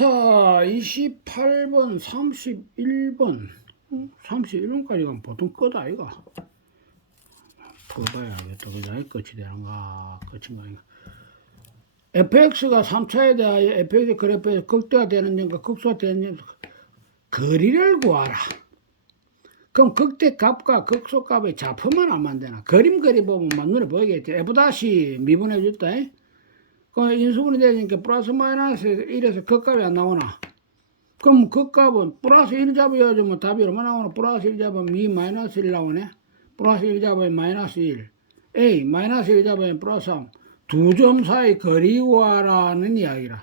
자, 28번, 31번, 31번까지 가면 보통 끝 아이가? 더 봐야겠다. 그자 끝이 되는가, 끝인가. 아닌가. fx가 3차에 대하여 fx 그래프에서 극대화 되는 점과 극소화 되는 점, 거리를 구하라. 그럼 극대 값과 극소 값의 좌표만 알면 되나? 그림 그리 보면 막 눈에 보이겠지. f 다시 미분해 줬다. 그 인수분해 되니까 플러스 마이너스 1에서 그 값이 안 나오나? 그럼 그 값은 플러스 1 잡아야지 뭐 답이 얼마 나오나? 플러스 1 잡으면 2 마이너스 1 나오네? 플러스 1 잡으면 마이너스 1. A 마이너스 1 잡으면 플러스 3. 두 점 사이 거리 구하라는 이야기라.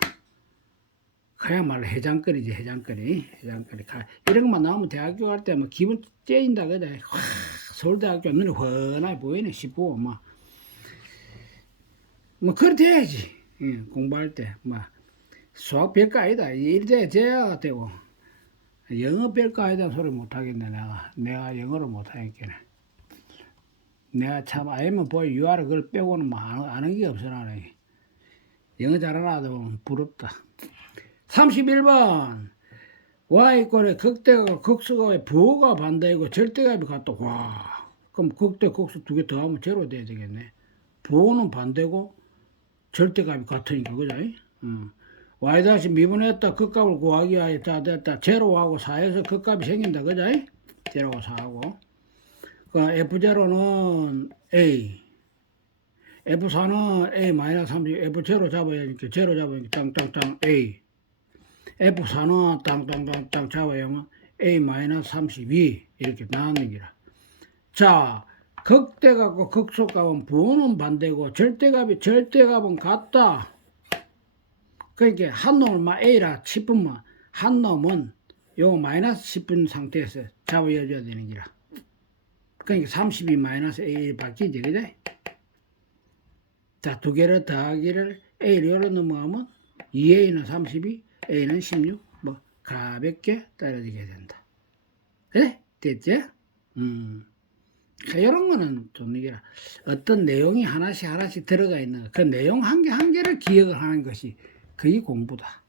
그야말로 해장거리지 해장거리 해장거리 가- 이런 것만 나오면 대학교 갈 때 뭐 기분 째인다 그래 와, 서울대학교 눈에 훤하게 보이네 15 막. 뭐 그렇게 해야지 예, 공부할 때 뭐 수학 별거 아니다. 이래 돼야 되고 영어 별거 아니다 소리 못하겠네 내가. 내가 영어를 못하니까 내가 참 아니면 보여 유아를 그걸 빼고는 뭐 아는, 아는 게 없어 나는. 영어 잘하나도 부럽다. 31번. y꼴의 극대가 극수가 부호가 반대이고 절대값이 같다. 와. 그럼 극대 극수 두 개 더 하면 제로 돼야 되겠네. 부호는 반대고 절대값이 같으니까 그죠? 응. y 다시 미분했다 그 값을 구하기 위하여 다 됐다 제로하고 4에서 그 값이 생긴다 그죠? 제로하고 4하고 그 f0는 a f4는 a 마이너스 30 f0 잡아야 되니까 제로 잡아야 땅땅땅 a F4는 땅땅땅땅 잡아야면 A 마이너스 32 이렇게 나왔는 기라. 자, 극대값과 극소값은 부호는 반대고 절대값이 절대값은 같다. 그러니까 한 놈을 막 A라 치면 한 놈은 요 마이너스 10분 상태에서 잡아줘야 되는 기라. 그러니까 32 마이너스 A 바뀌지, 그제? 자, 두 개를 더하기를 열어 넘어가면 2A는 32, A는 16, 뭐, 가볍게 떨어지게 된다. 그래? 됐지? 음. 이런 거는 좀 이게 어떤 내용이 하나씩 하나씩 들어가 있는 거. 그 내용 한개한 개를 기억을 하는 것이 그게 공부다.